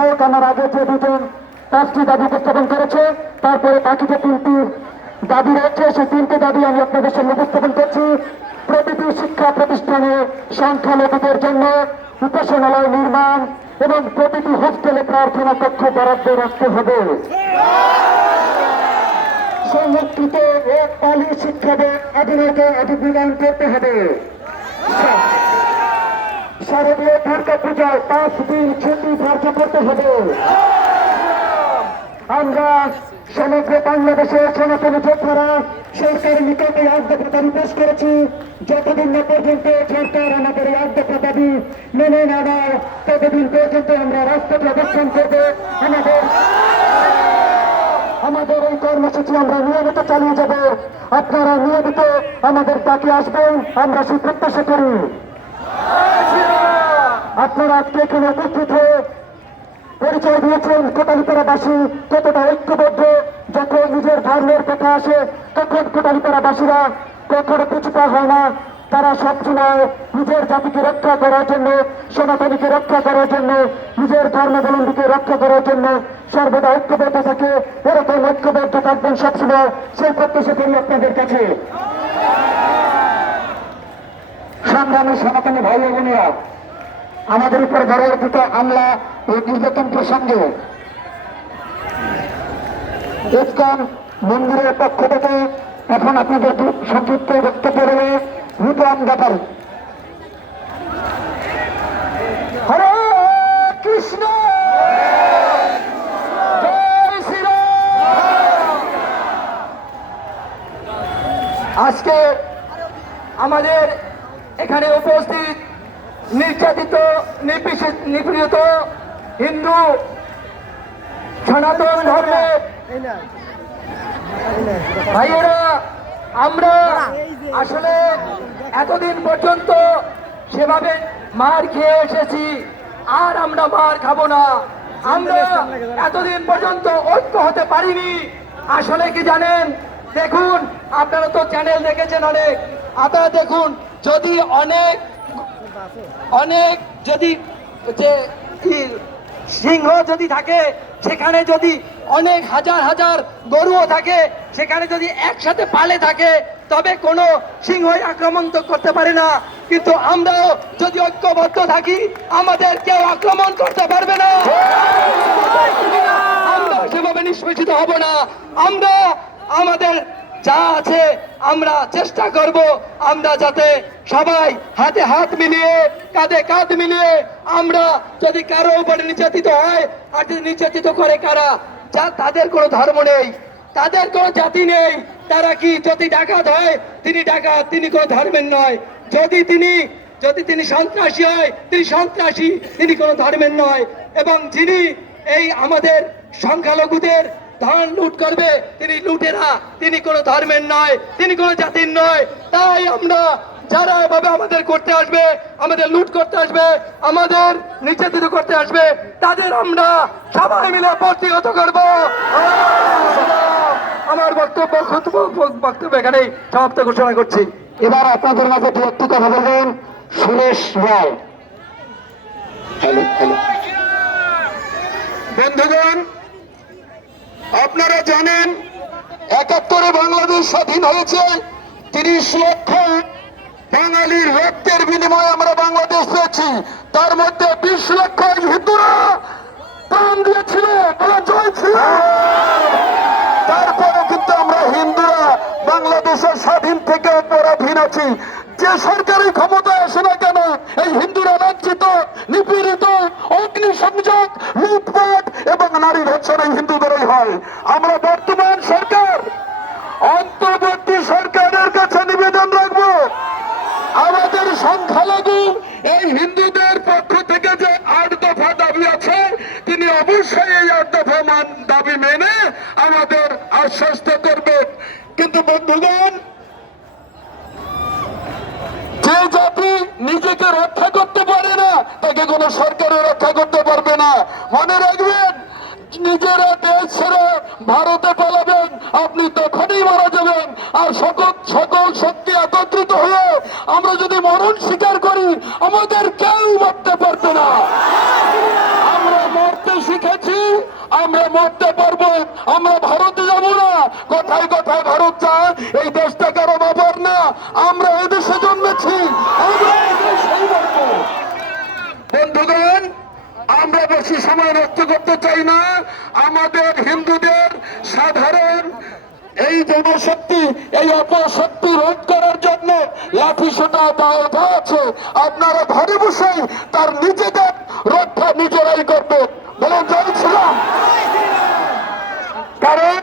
যাই হোক, আমার আগে যে দুজন 5টি দাবি উপস্থাপন করেছে, তারপরে বাকি যে 3টি দাবি রয়েছে সেই 3টি দাবি আমি আপনাদের সামনে উপস্থাপন করছি। প্রতিটি শিক্ষা প্রতিষ্ঠানে সংখ্যালঘুদের জন্য উপাসনালয় নির্মাণ এবং প্রতিটি হোস্টেলে প্রার্থনা কক্ষ বরাদ্দ রাখতে হবে। সংরক্ষিত ও পালি শিক্ষাদের আধুনিকে অধিগ্রহণ করতে হবে। শারদীয় দুর্গা পূজায় 5 দিন ছুটি ধার্য করতে হবে। আমরা সমগ্র বাংলাদেশের সনাতনী যোদ্ধারা সরকারের নিকটে এক দফা দাবি পেশ করেছি। যতদিন না পর্যন্ত সরকার আমাদের এই এক দফা দাবি মেনে না নেয়, ততদিন পর্যন্ত আমরা রাজপথে অবস্থান করবো। আমাদের এই কর্মসূচি আমরা নিয়মিত চালিয়ে যাব। আপনারা নিয়মিত আমাদের ডাকে আসবেন, আমরা সেই প্রত্যাশা করি। আপনারা আজকে এখানে উপস্থিত হয়ে পরিচয় দিয়েছেন কোটালীপাড়াবাসী কতটা ঐক্যবদ্ধ। যখন নিজের ধর্মের কথা আসে তখন কোটালীপাড়াবাসীরা কখনো পিছুপা হয় না। তারা সবসময় নিজের জাতিকে রক্ষা করার জন্য, সনাতনীকে রক্ষা করার জন্য, নিজের ধর্মাবলম্বীকে রক্ষা করার জন্য সর্বদা ঐক্যবদ্ধ থাকে। এরকম ঐক্যবদ্ধ থাকবেন সবসময়, সেই প্রত্যাশা করি আপনাদের কাছে। সংগ্রামী সনাতনী ভাই বোনেরা, আমাদের উপর বর্বরচিত হামলা ও নির্যাতন প্রসঙ্গে ইসকন মন্দিরের পক্ষ থেকে এখন আপনাদের সংক্ষিপ্ত বক্তব্য দেবে নূতন ব্যাপারী। হরে কৃষ্ণ, জয় শ্রীরাম। আজকে আমাদের এখানে উপস্থিত নির্যাতিত নিপীড়িত হিন্দু সনাতন ধর্মের ভাইয়েরা, আমরা আসলে এতদিন পর্যন্ত সেভাবে মার খেয়ে এসেছি, আর আমরা মার খাবো না। আমরা এতদিন পর্যন্ত ঐক্য হতে পারিনি। আসলে কি জানেন, দেখুন আপনারা তো চ্যানেল দেখেছেন অনেক, আপনারা দেখুন যদি অনেক যদি যে সিংহ যদি থাকে, সেখানে যদি অনেক হাজার হাজার গরুও থাকে, সেখানে যদি একসাথে পালে থাকে, তবে কোনো সিংহই আক্রমণ তো করতে পারে না। কিন্তু আমরাও যদি ঐক্যবদ্ধ থাকি, আমাদের কেউ আক্রমণ করতে পারবে না। আমরা সেভাবে নিষ্পেষিত হব না। আমরা আমাদের যা আছে আমরা চেষ্টা করব, আমরা যাতে সবাই হাতে হাত মিলিয়ে কাঁধে কাঁধ মিলিয়ে, আমরা যদি কারো উপরে নির্যাতিত হয়, আর যদি নির্যাতিত করে কারা, যা তাদের কোনো ধর্ম নেই, তাদের কোনো জাতি নেই, তারা কি যদি ডাকাত হয় তিনি ডাকাত, তিনি কোনো ধর্মের নয়। যদি তিনি সন্ত্রাসী হয় তিনি সন্ত্রাসী, তিনি কোনো ধর্মের নয়। এবং যিনি এই আমাদের সংখ্যালঘুদের ধান লুট করবে তিনি লুটেরা, তিনি কোনো ধর্মের নয়, তিনি কোনো জাতির নয়। তাই আমরা যারা এভাবে আমাদের করতে আসবে, আমাদের লুট করতে আসবে, আমাদের নির্যাতিত করতে আসবে, তাদের আমরা সবাই মিলে প্রতিহত করব। আমার বক্তব্য এখানেই সমাপ্ত ঘোষণা করছি। এবার আপনাদের মাঝে একটি কথা বলবেন সুরেশ রায়। বন্ধুগণ, আপনারা জানেন ৭১ বাংলাদেশ স্বাধীন হয়েছে। ৩০ লক্ষ বাঙালির রক্তের বিনিময়ে আমরা বাংলাদেশ পেয়েছি। তার মধ্যে ২০ লক্ষ হিন্দুরা প্রাণ দিয়েছিল, জয় ছিল। তারপরে কিন্তু আমরা হিন্দুরা বাংলাদেশের স্বাধীন থেকে পরাধীন আছি। যে সরকারি ক্ষমতায় আসে না কেন, এই হিন্দুরা লাঞ্ছিত, নিপীড়িত, অগ্নিসংযোগ, লুটপাট এবং নারী ধর্ষণ এই হিন্দুদেরই হয়। আমরা বর্তমান সরকার, অন্তর্বর্তী সরকারের কাছে নিবেদন রাখবো, আমাদের সংখ্যালঘু এই হিন্দুদের পক্ষ থেকে যে ৮ দফা দাবি আছে, তিনি অবশ্যই এই ৮ দফা দাবি মেনে আমাদের আশ্বস্ত করবেন। কিন্তু বন্ধুগণ, যে জাতি নিজেকে রক্ষা করতে পারে না, তাকে কোনো সরকারও রক্ষা করতে পারবে না। মনে রাখবেন, নিজেরা দেশ ছেড়ে ভারতে পালাবেন, আপনি তখনই মারা যাবেন। আর সকল শক্তি একত্রিত হয়ে আমরা যদি মরণ স্বীকার করি, আমাদের কেউ মারতে পারবে না। আমরা মরতে আমরা ভারতে যাব না। কোথায় কোথায় ভারত চায়, এই দেশটা কারো বাবার না, আমরা এই দেশে জন্মেছি, আমরা এই দেশেই বাঁচবো। বন্ধুগণ, আমরা বেশি সময় নষ্ট করতে চাই না। আমাদের হিন্দুদের সাধারণ এই জনশক্তি, এই অপশক্তি রোধ করার জন্য লাঠি সোটা দেওয়া আছে। আপনারা ঘরে বসে তার নিজেদের রক্ষা নিজেরাই করবেন। বলে জয় ছিলাম। কারণ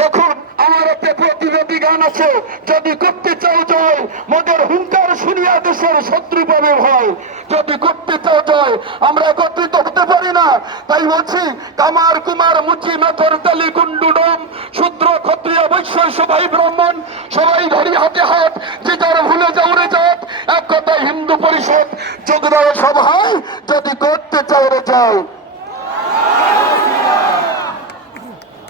দেখুন, আমার একটা প্রতিবাদী গান আছে, যদি করতে চাও জয়, মোদের হুঙ্কার শুনিয়া দেশের শত্রু পাবে ভয়। যদি করতে চাও জয়, আমরা একত্রিত হতে পারি না। তাই বলছি, কামার কুমার মুচি মেথর তেলি কুন্ডুডম, শূদ্র ক্ষত্রিয় বৈশ্য সবাই ব্রাহ্মণ, সবাই ধরি হাতে হাত, যে যার ভুলে যাওরে জাত, এক কথায় হিন্দু পরিষদ যোগদান সভায় যদি করতে চাও রে যাও।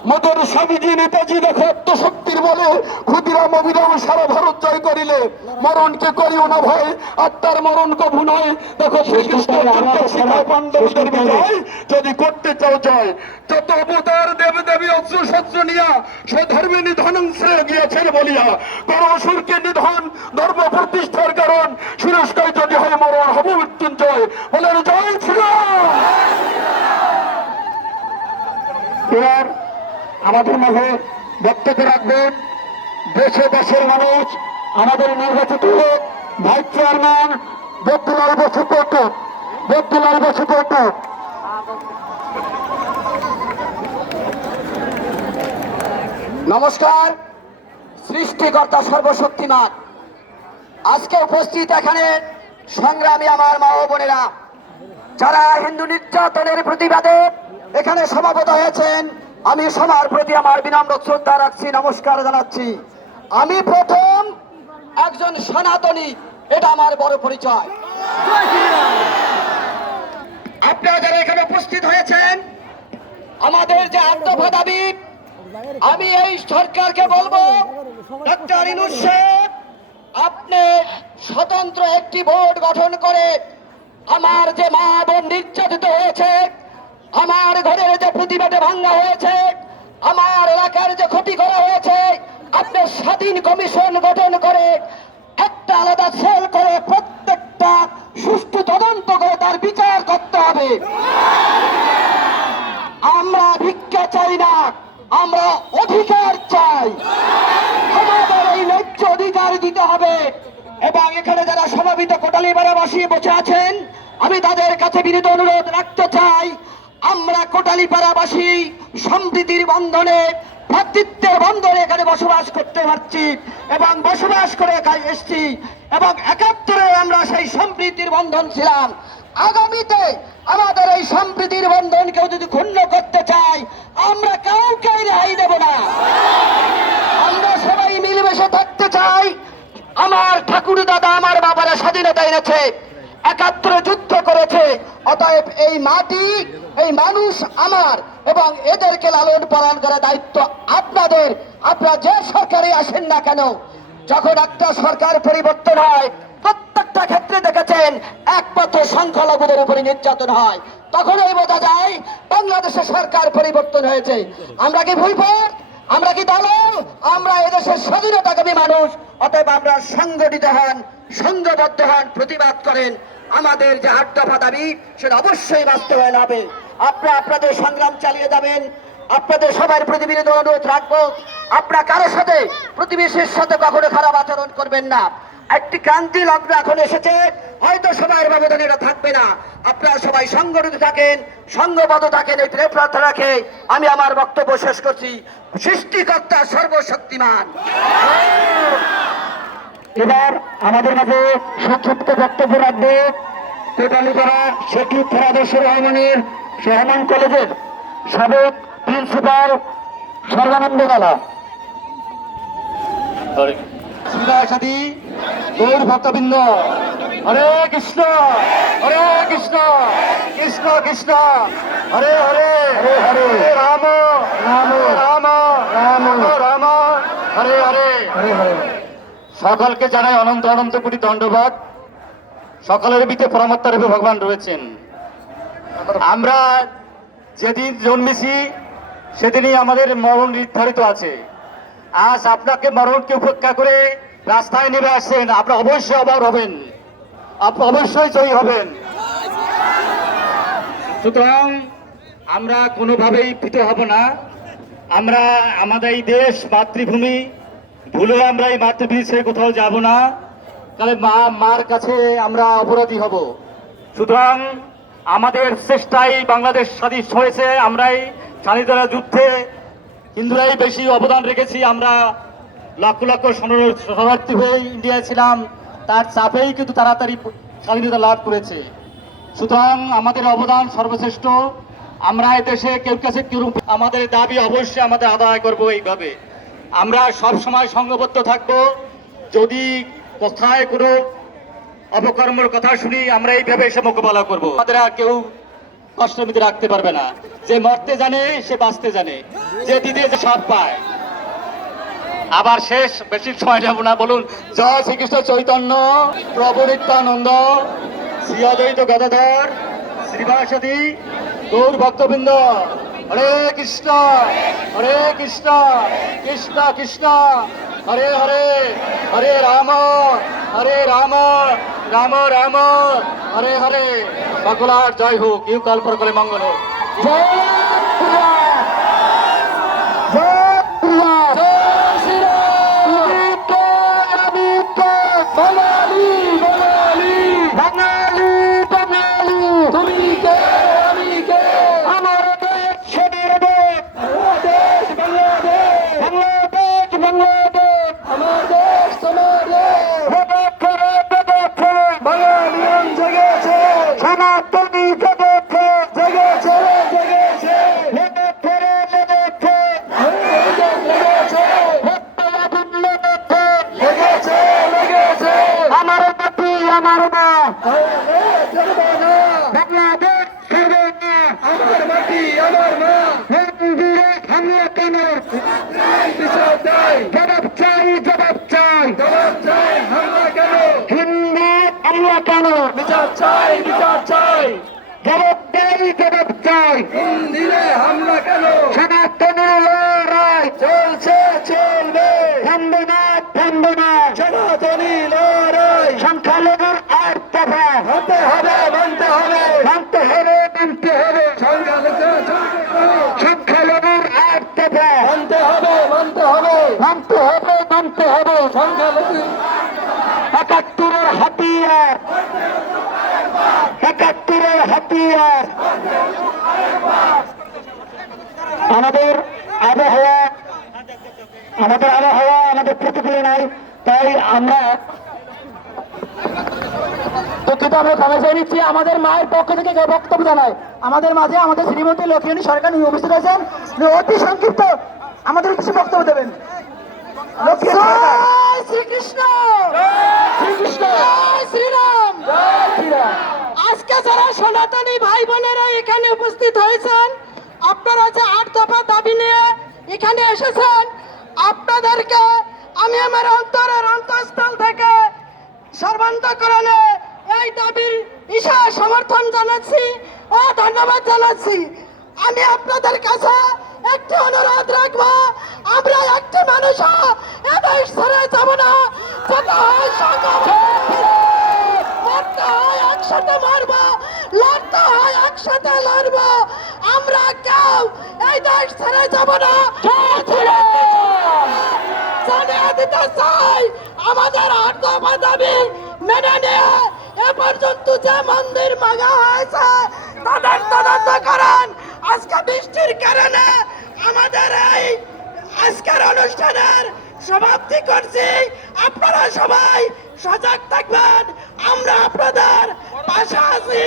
মোদের স্বামীজি নেতাজি দেখো আত্মশক্তির বলে ক্ষুদিরাম অবিরাম সারা ভারত জয় করিলে, মরণকে করিও না ভয়, আত্মার মরণ কভু নয়। দেখো শ্রীকৃষ্ণ শিখায় পাণ্ডবদের বিজয়, যদি করতে চাও জয়। যত অবতার দেব দেবী অস্ত্র শস্ত্র নিয়া স্বধর্মে নিধন শ্রেয় গিয়েছেন বলিয়া, বড় অসুরকে নিধন ধর্ম প্রতিষ্ঠার কারণ, সুরেশকায় যদি হয় মরণ হব মৃত্যুঞ্জয়। বলেন জয় শ্রীরাম। এবার আমাদের মাঝে বক্তব্য রাখবেন দেশে দেশের মানুষ, আমাদের নির্বাচিত ভাইস চেয়ারম্যান বদ্দুলাল বসু পটু। বদ্দুলাল বসু পটু। নমস্কার। সৃষ্টিকর্তা সর্বশক্তিমান, আজকে উপস্থিত এখানে সংগ্রামী আমার মা ও বোনেরা, যারা হিন্দু নির্যাতনের প্রতিবাদে এখানে সমাবেত হয়েছেন, আমি সবার প্রতি আমার বিনম্র শ্রদ্ধা রাখছি, নমস্কার জানাচ্ছি। আমি প্রথম একজন সনাতনী, এটা আমার বড় পরিচয়। আপনারা যারা এখানে উপস্থিত হয়েছেন, আমাদের যে আত্মভা দাবি, আমি এই সরকারকে বলবো, ডক্টর ইউনূস সাহেব, আপনি স্বতন্ত্র একটি বোর্ড গঠন করে আমার যে মা বোন নির্যাতিত হয়েছে, আমার ঘরের যে প্রতিবাদে ভাঙ্গা হয়েছে, আমার এলাকার যে ক্ষতি করা হয়েছে, আপনি স্বাধীন কমিশন গঠন করে একটা আলাদা সেল করে প্রত্যেকটা সুষ্ঠু তদন্ত করে তার বিচার করতে হবে। আমরা ভিক্ষা চাই না, আমরা অধিকার চাই। আমাদের এই ন্যায্য অধিকার দিতে হবে। এবং এখানে যারা সমাবেত কোটালীপাড়াবাসী বসে আছেন, আমি তাদের কাছে বিনীত অনুরোধ রাখতে চাই, আমরা কোটালীপাড়াবাসী সম্প্রীতির বন্ধনে, ভ্রাতৃত্বের বন্ধনে এখানে বসবাস করতে পারছি এবং বসবাস করে এসছি, এবং ৭১ আমরা সেই সম্প্রীতির বন্ধন ছিলাম। আগামীতে আমাদের এই সম্প্রীতির বন্ধন কেউ যদি ক্ষুণ্ণ করতে চায়, আমরা কাউকে রেহাই দেব না। আমরা সবাই মিলেমিশে থাকতে চাই। আমার ঠাকুর দাদা, আমার বাবারা স্বাধীনতা এনেছে, ৭১ যুদ্ধ করেছে। অতএব এই মাটি, এই মানুষ আমার, এবং এদেরকে লালন পালন করার দায়িত্ব আপনাদের। আপনারা যে সরকারে আসেন না কেন, যখন একটা সরকার পরিবর্তন হয়, প্রত্যেকটা ক্ষেত্রে দেখেছেন একমাত্র সংখ্যালঘুদের উপরে নির্যাতন হয়, তখনই বোঝা যায় বাংলাদেশের সরকার পরিবর্তন হয়েছে। আমরা কি ভুলপথ? আমরা কি দল? আমরা এদেশের স্বাধীনতাকামী মানুষ। অতএব আমরা সংগঠিত হন, সংঘবদ্ধ হন, প্রতিবাদ করেন। আমাদের যে ৮ দফা দাবি, সেটা অবশ্যই বাস্তবায়ন হবে। আপনারা আপনাদের সংগ্রাম চালিয়ে যাবেন। আপনাদের সবার প্রতি বিনীত অনুরোধ রাখবো, আপনারা কারোর সাথে, প্রতিবেশীর সাথে কখনো খারাপ আচরণ করবেন না। একটি ক্রান্তি লগ্ন এখন এসেছে, হয়তো সবার ব্যবধান এটা থাকবে না। আপনারা সবাই সংগঠিত থাকেন, সংঘবদ্ধ থাকেন, এই প্রার্থনা রাখে আমি আমার বক্তব্য শেষ করছি। সৃষ্টিকর্তা সর্বশক্তিমান। এবার আমাদের মাঝে সংক্ষিপ্ত বক্তব্য রাখবে কোটালীপাড়া শেখি ফেরাদুর রহমানের রহমান কলেজের সাবেক প্রিন্সিপাল সর্বানন্দ গালা। সাথী গৌর ভক্তবৃন্দ, হরে কৃষ্ণ, হরে কৃষ্ণ, কৃষ্ণ কৃষ্ণ, হরে হরে, হরে হরে, রাম রাম রাম রাম রাম, হরে হরে, হরে হরে। সকলকে জানাই অনন্ত অনন্ত কোটি দণ্ডবাদ। সকলের ভিতরে পরমাত্মা রূপে ভগবান রয়েছেন। আমরা যেদিন জন্মেছি সেদিনই আমাদের মরণ নির্ধারিত আছে। আজ আপনাকে মরণকে উপেক্ষা করে রাস্তায় নেমে আসছেন, আপনারা অবশ্যই অবাক হবেন, আপনি অবশ্যই জয়ী হবেন। সুতরাং আমরা কোনোভাবেই ভীত হব না। আমরা আমাদের এই দেশ মাতৃভূমি ভুলে আমরা এই মাতৃভূমি ছেড়ে কোথাও যাব না, তাহলে মার কাছে আমরা অপরাধী হব। সুতরাং আমাদের চেষ্টায় বাংলাদেশ স্বাধীন হয়েছে, আমরাই স্বাধীনতা যুদ্ধে হিন্দুরাই বেশি অবদান রেখেছি। আমরা লক্ষ লক্ষ শরণার্থী হয়ে ইন্ডিয়ায় ছিলাম, তার চাপেই কিন্তু তাড়াতাড়ি স্বাধীনতা লাভ করেছে। সুতরাং আমাদের অবদান সর্বশ্রেষ্ঠ। আমরা এই দেশে কেউ কাছে কেউ আমাদের দাবি অবশ্যই আমাদের আদায় করব। এইভাবে আমরা সব সময় সংঘবদ্ধ থাকব। যদি কোথায় কোনো অপকর্মের কথা শুনি আমরা এইভাবে এসে মোকাবেলা করব। আমাদের আর কেউ কষ্ট মিতে রাখতে পারবে না। যে মরতে জানে সে বাঁচতে জানে, যে দিতে যে সব পায়। আবার শেষ বেশি সময় যাব না, বলুন জয় শ্রীকৃষ্ণ চৈতন্য প্রভু নিত্যানন্দ শ্রী অদ্বৈত গদাধর শ্রীবাসদী গৌর ভক্তবৃন্দ। হরে কৃষ্ণ কৃষ্ণ কৃষ্ণ হরে হরে, হরে রাম রাম রাম হরে হরে। সকলার জয় হোক, ইউ কল্পর করে মঙ্গল হোক। সনাতনের লড়াই চলছে চলবে, থামবে না থামবে না। সনাতনী লড়াই সংখ্যালঘুর আর দফা হতে হবে, মানতে হবে মানতে হবে মানতে হবে। সংখ্যালঘুর আর দফা মানতে হবে মানতে হবে মানতে হবে মানতে হবে। সংখ্যালঘু ৭১-এর হাতিয়ার, ৭১-এর হাতিয়ার। আমাদের আবহাওয়া আমাদের প্রতিকূলে নাই, তাই আমরা দুঃখিত। আমরা ক্ষমা চেয়ে নিচ্ছি। আমাদের মায়ের পক্ষ থেকে বক্তব্য জানায় আমাদের মাঝে আমাদের শ্রীমতী লক্ষ্মী সরকার উপস্থিত আছেন। অতি সংক্ষিপ্ত আমাদের কিছু বক্তব্য দেবেন। শ্রীকৃষ্ণ শ্রীকৃষ্ণ শ্রীরাম শ্রীরাম। আজকে যারা সনাতনী ভাই বোনেরা এখানে উপস্থিত হয়েছেন, আপনারা যে ৮ দফা দাবি নিয়ে এখানে এসেছেন, আপনাদেরকে আমি আমার অন্তরের অন্তঃস্থল থেকে সর্বান্তকরণে এই দাবির ঈশা সমর্থন জানাচ্ছি ও ধন্যবাদ জানাচ্ছি। আমি আপনাদের কাছে একটি অনুরোধ রাখবো, আমরা একটি মানুষ এদেশ ছেড়ে যাব না। যেতে হয় মরতে হয় একসাথে মারবো, লড়তে হয় একসাথে লড়বো। আমরা কেউ এই দেশ ছেড়ে যাব না। জানিয়ে দিতে চাই আমাদের ৮ দফা দাবি মেনে নিয়ে এ পর্যন্ত যে মন্দির ভাঙা হয়েছে তাদের তদন্ত করেন। আজকে বৃষ্টির কারণে আমাদের এই আজকের অনুষ্ঠানের সমাপ্তি করছি। আপনারা সবাই সজাগ থাকবেন, আমরা আপনাদের পাশে আছি।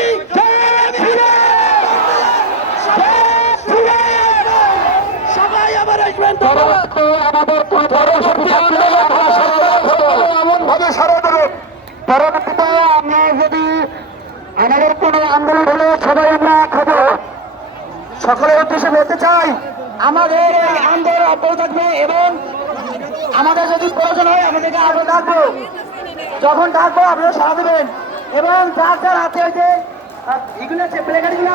সবাই আবার আসবেন। এমন ভাবে সারা দেবেন। পরবর্তীতে আমরা যদি আমাদের কোনো আন্দোলন হলে সবাই আমরা খাবো। সকলের উদ্দেশ্যে বলতে চাই আমাদের এই আন্দোলন অব্যাহত থাকবে এবং আমাদের যদি প্রয়োজন হয় আমাদেরকে আরো ডাকবো। যখন ডাকবো আপনারা সাড়া দেবেন এবং যার যার হাতে হয়েছে এগুলো প্লেকার্ডগুলো